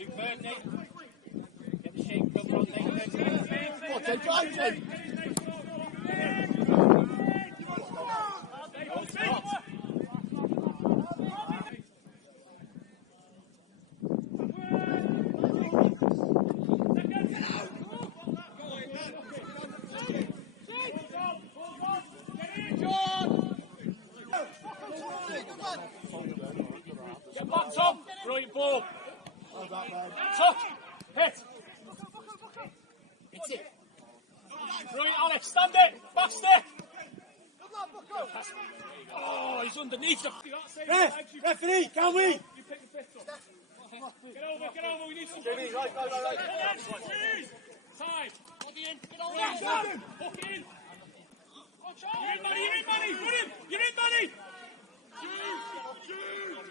Superb, Nate. Get the shape cover on, Nate. What a drive, Get back, Tom. Brilliant ball. Touch. Hit. Hit it. Brilliant, Alex. Stand it. Fast it. Oh, he's underneath the... Referee, can we? You pick the fifth up. Get over. We need some... Right. Side. Hook it in. Get over. Hook it in. You're in, Manny. Put him. You're in, Manny. Shoot.